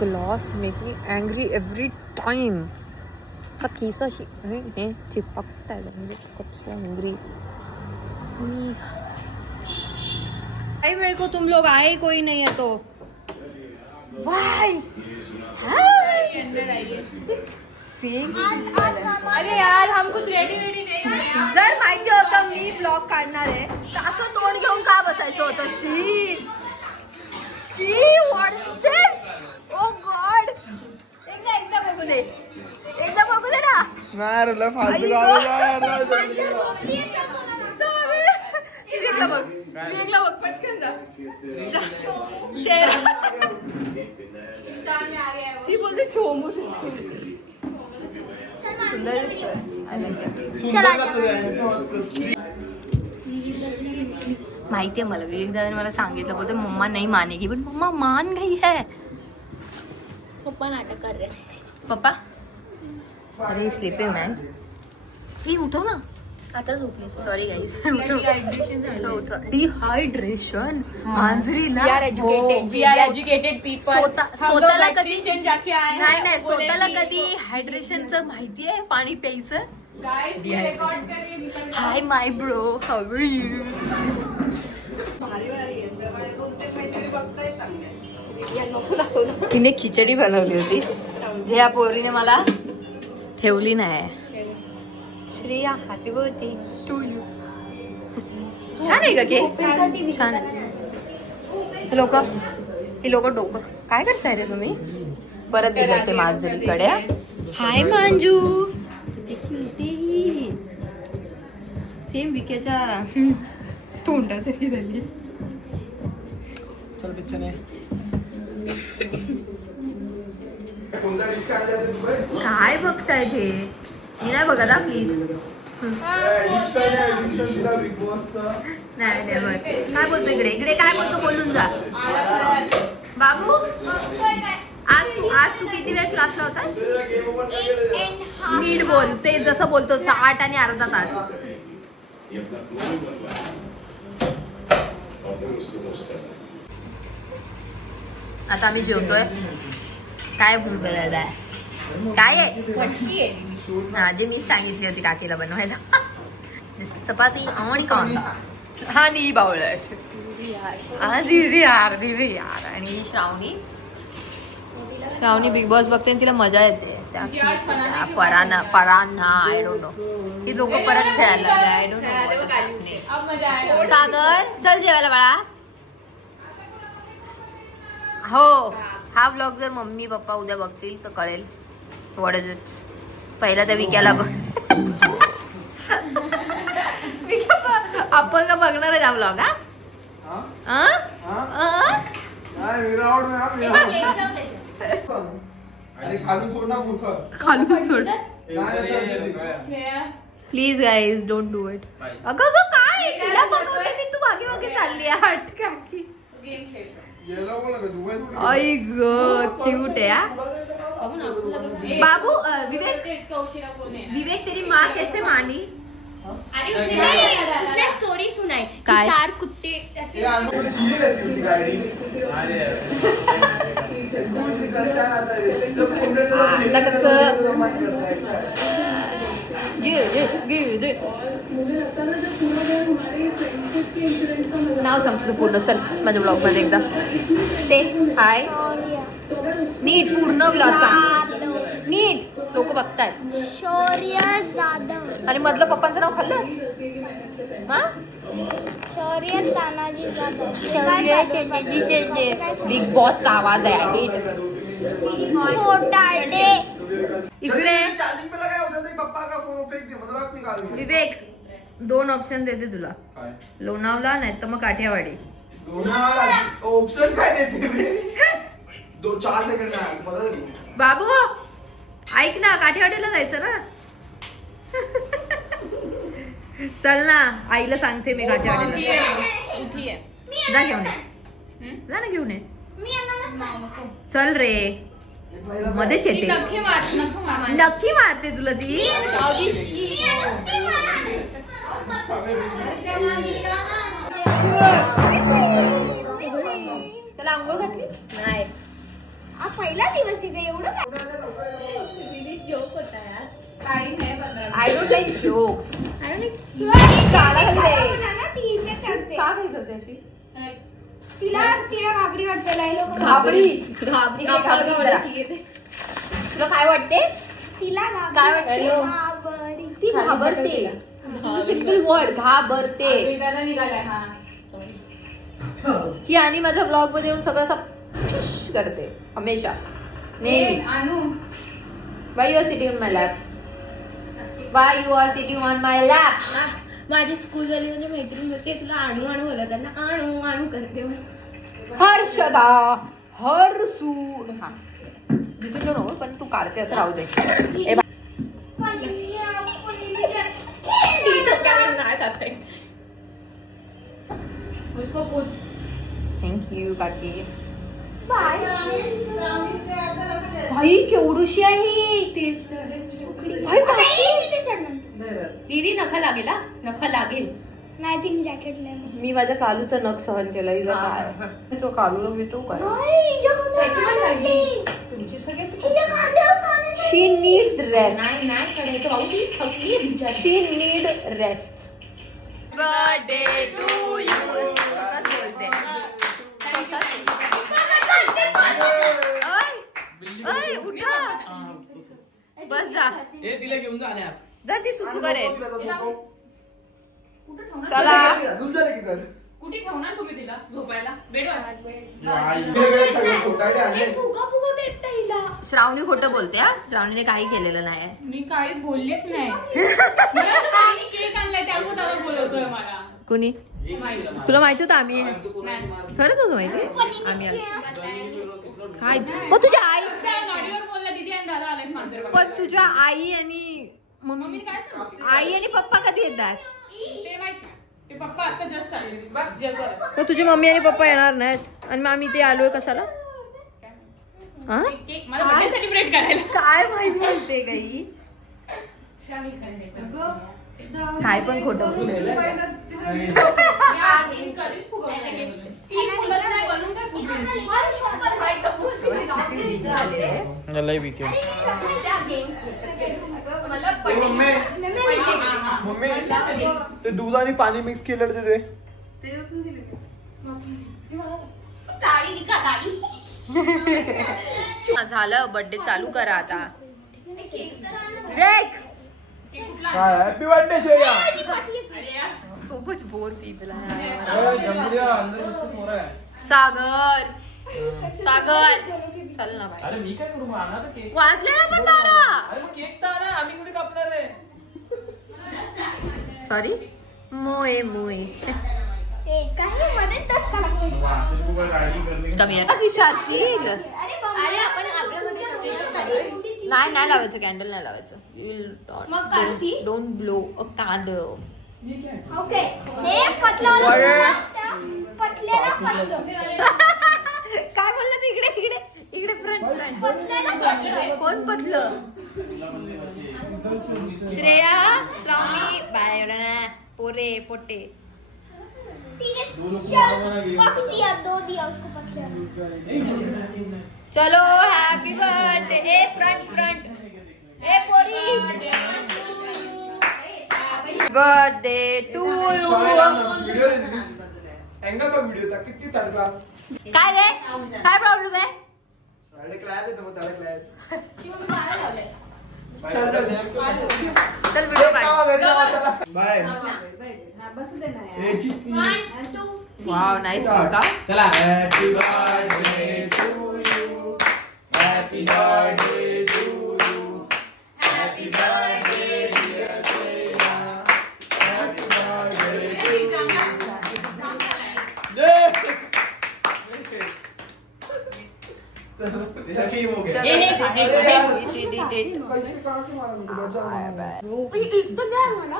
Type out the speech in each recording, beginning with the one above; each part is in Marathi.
glass make me angry every time. सा केस अशी हे चिपकताय म्हणजे so angry. भाई मेरे को तुम लोग आए कोई नहीं है तो Why? अरे यार हम कुछ रेडी नहीं. जर माहिती होतं मी ब्लॉग काढणार आहे तर असं तोंड घेऊन का बसायचं होतं. शी what is this. Oh God. एकदा बघू दे ना. नाही रे फालतू वेगळा बघ पटकन जा. चेहरा ती बोलते छोमू सुंदर माहितीये मला. विवेक दादाने मला सांगितलं बोलते मम्मा नहीं मानेगी पण मम्मा मान गई है. पप्पा नाटक कर रहे हैं. पप्पा अरे स्लीपिंग मॅन. ही उठव ना. आता झोपली. Sorry guys. डिहायड्रेशन डिहायड्रेशन मांजरीला. Educated people. स्वतःला कधी जाके आए नाही स्वतःला कधी हायड्रेशनचं माहितीये पाणी प्यायचं. Hi my bro how are you. तिने खिचडी बनवली होती जे या पोरीने मला ठेवली नाही. Shreya happy birthday to you. छान आहे का केक. छान आहे. हे लोक डोकं काय करताय रे तुम्ही. परत दिलं ते मांजरीकडे. हाय मांजू. सेम विकेच्या तोंडासारखी झाली. चल पिक्चर काय बघताय ते. मी नाही बघा प्लीज. नाही बघ काय बोलतो. इकडे काय बोलतो बोलून जा. बाबू आज तू किती वेळ क्लासला होता. नीट बोल. ते जसं बोलतो 8 आणि अर्धा तास. आता आम्ही जेवतोय. काय बोलायला काय आहे. हा जे मीच सांगितली होती काकीला बनवायला. चपाती आणि कांदा. हा नी बावळट. दिदी यार. आणि श्रावणी बिग बॉस बघते तिला मजा येते. परांना आय डोंट नो. ही लोक परत खेळायला लागले. I don't know. सागर चल जेवायला बाळा. हो हा व्लॉग जर मम्मी पप्पा उद्या बघतील तर कळेल व्हॉट इज इट. पहिला त्या विक्याला बघ. आपण का बघणार आहे हा व्लॉग. खालून सोड please guys don't do it. अगं काय तुला बघवते मी. तू मागे मागे चालली आहे. हट काकी. आई ग क्यूट है. बाबू विवेक तेरी माँ कैसे मानी. अरे उसने स्टोरी सुनाई. 4 कुत्ते नाव सांग तुझं पूर्ण. चल माझ्या ब्लॉग मध्ये एकदा से हाय. नीट पूर्ण ब्लॉग सांग. नीट लोक बघताय. शौर्य जाधव. आणि मधलं पप्पांचं नाव खाल्लं. शौर्य तानाजी जाधव. बिग बॉसचा आवाज आहे. हेट इकडे. विवेक 2 ऑप्शन देते तुला. लोणावळा नाही तर मग काठियावाडी. ऑप्शन काय देते. 4 सेकंड. बाबू ऐक ना काठियावाडीला जायचं ना. चल ना आईला सांगते मी काठियावाडीला. जा घेऊन ये. जा ना घेऊन ये. चल रे मध्येच येते. नक्की मारते तुला ती. त्याला आंघोळ घातली नाही. हा पहिला दिवस आहे एवढं जोक होता यार. काही नाही 15. I don't like jokes. तिला घाबरी वाटते घाबरी तुला काय वाटते तिला काय वाटते? ती घाबरते. सिम्पल वर्ड घाबरते. ही आणि माझ्या ब्लॉग मध्ये येऊन सगळं असं करते हमेशा नेहमी. Why you are sitting on my lap? Why you are sitting on my lap? माझी स्कूल वाली म्हणजे मैत्रीण होते तुला आणू आणू बोलत ना आणू आणू करते. हर्षदा हरसू दिसून नको पण तू काढते असं राहू दे. थँक्यू काकी. भाई केवढूशी आहे तेच दीदी नखा लागेल हा नखा लागेल. नाही तिने जॅकेट नाही मी माझ्या कालूचा नख सहन केला. हिचा काय तो कालूला भेटू काय? She needs rest. She need rest. Birthday to you. बोलते उठा बस जा. तिला घेऊन जा ती सुसू करेल. चला चला कुठे ठेवणार तुम्ही तिला झोपायला बेडवर? श्रावणी खोटं बोलते हा. श्रावणीने काही केलेलं नाही. मी काही बोललेच नाही. केक आणलाय त्यामुळे दादा बोलवतोय मला. कुणी तुला माहिती होतं आम्ही खरंच होतं माहिती आम्ही काय मग तुझ्या आई गाडीवर बोलला दीदी आणि दादा आले माझ्या. पण तुझ्या आई आणि मम्मी काय सांगते आई आणि पप्पा कधी येतात? ते माहित नाही. ते पप्पा आता जस्ट आले बघ जेवण. मग तुझी मम्मी आणि पप्पा येणार नाहीत आणि मग आम्ही ते आलोय कशाला? हा केक मला बर्थडे सेलिब्रेट करायला. काय माहिती बोलते काही काय पण खोटं बोलते. मम्मी ते दूध आणि पाणी मिक्स केलं ते झालं. बर्थडे चालू करा आता. Happy birthday Shreya. So much bored people Sagar Sagar चल ना बाई. अरे मी काय करू आणा तर केक. वाजले ना पण बारा. अरे मग केक तर आला आम्ही कुठे कापणार रे. सॉरी मोये मोये कमी विचारशील. नाही नाही लावायचं कॅन्डल नाही लावायचं. Don't blow a candle. Okay हे काय बोललं तू? इकडे इकडे इकडे फ्रंट कोण पतलं? श्रेया श्रावणी बाय पोरे पोटे. दो दिया उसको पतले. चलो हैप्पी बर्थडे. ए फ्रंट फ्रंट ए पोरी बर्थडे टू यू. अँगल बघ व्हिडिओचा किती थर्ड क्लास. काय रे काय प्रॉब्लेम आहे? साडे क्लास येतो मग थर्ड क्लास. चल व्हिडिओ काढ. बाय. वाव नाईस का. चला happy birthday to you. Happy birthday to you. Happy birthday dear Shreya. Happy birthday to you.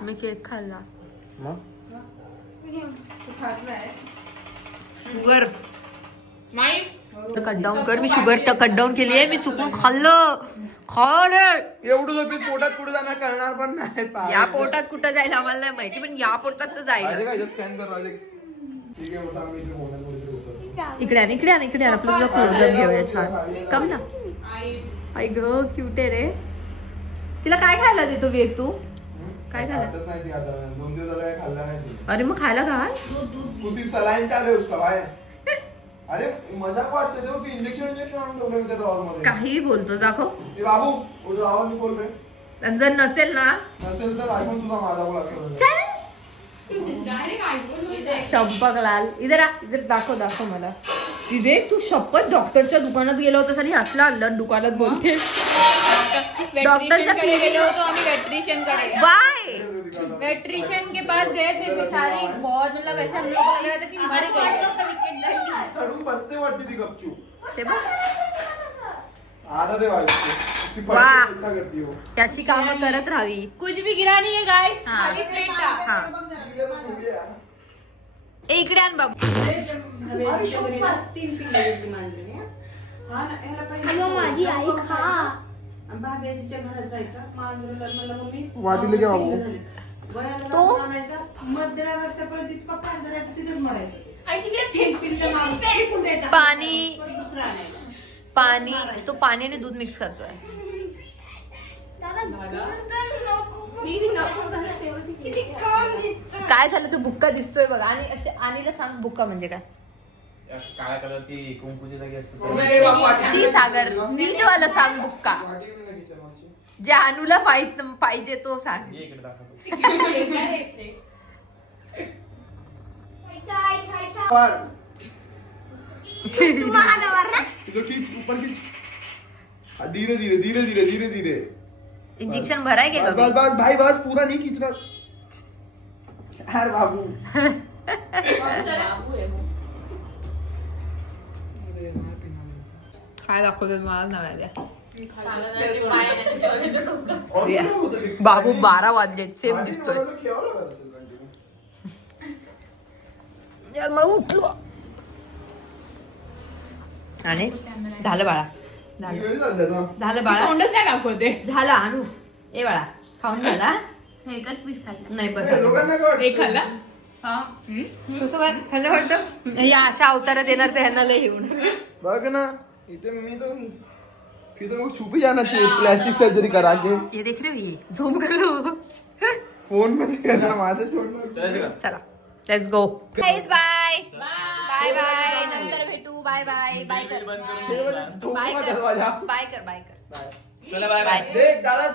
मी केक खाल्ला. शुगर कट डाऊन कर. मी शुगर कट डाऊन केली आहे. मी चुकून खाल्लं एवढं होती पोटात कुठे जाणार कळणार पण नाही. या पोटात कुठं जाईल आम्हाला नाही माहिती पण या पोटात तर जाईल. स्कॅन कर. ठीक आहे होता इकडे आण इकडे आण इकडे आण आपलं तुला क्लोजअप घेऊया छान कम ना आई ग क्यूट आहे रे तिला काय खायला देतो विवेक तू काय खायला 2 दिवस झाले काय खाल्ला नाही तिने. अरे मग खायला घाल तू सिर्फ सलाईन चाले उसका भाई. अरे मजाक वाटते तेव्हा तू इंजेक्शन आणून ठेवले मी त्या ड्रॉवर मध्ये. काही बोलतो दाखव ए बाबू वो ड्रॉवर नहीं खोल रे. आणि जर नसेल ना नसेल तर आयफोन तुझा माझा बोल असं. शपथ लाल इधर दाखव मला विवेक तू शपथ डॉक्टरच्या दुकानात गेला होतास आणि असला अल्लड दुकानात बोलते डॉक्टरकडे गेले होतो आम्ही वेट्रिशियन कडे बाय वेट्रिशियन के पास गए थे बेचारी बहुत मतलब ऐसा हम लोग लग रहा था कि मर गए चढून बसते वाटते ती गपचूप. ते बघ आधा दे भाई उसकी वाह. ऐसा करती हो. त्याची कामं करत राहावी कुछ भी गिरा नहीं है गाइस हाँ. खाली प्लेट था हा ए इकडे आण बाबू अगं माझी आई खा भाभीच्या घरात जायचं मला मम्मी वाटीला घे बाबू. तो मध्यरा रस्त्यापर्यंत इतका पाय धरायचं तिथेच मरायचं पाणी दुसरा आणायचा तो पाण्याने दूध मिक्स करतोय काय झालं तू बुक्का दिसतोय बघा आणि आणीला सांग बुक्का म्हणजे काय काळ्या कलरची कुंकूची जागी असते शी सागर नीटवाला सांग बुक्का जे अनुला पाहिजे तो सांग इकडे दाखवतो खींच ऊपर खींच. धीरे धीरे धीरे धीरे धीरे धीरे. इंजेक्शन भराय के बस बस भाई बस पूरा नहीं खींचना यार बाबू. काय दाखवतो मला नव्या और बाबू 12 वाजले सेम दिसतोय यार मला उठलो आणि झालं बाळा झालं बाळा तोंडच नाही दाखवते झालं आणू ए बाळा खाऊन झाला एकच पीस खाल्ला नाही बस एक खाल्ला तसं काय ह्यांना वाटतं या अशा अवतारात येणार तर ह्यांना लय येऊन बघ ना इथे मी तो मग छुपी जाना चाहिए प्लास्टिक सर्जरी करा के. ये देख रहे हो ये झूम करो फोन मध्ये करना माझं थोडं. चला let's go guys bye bye bye नंतर भेटू बाय बाय बाय कर बाय कर बाय कर चला बाय बाय देख दादा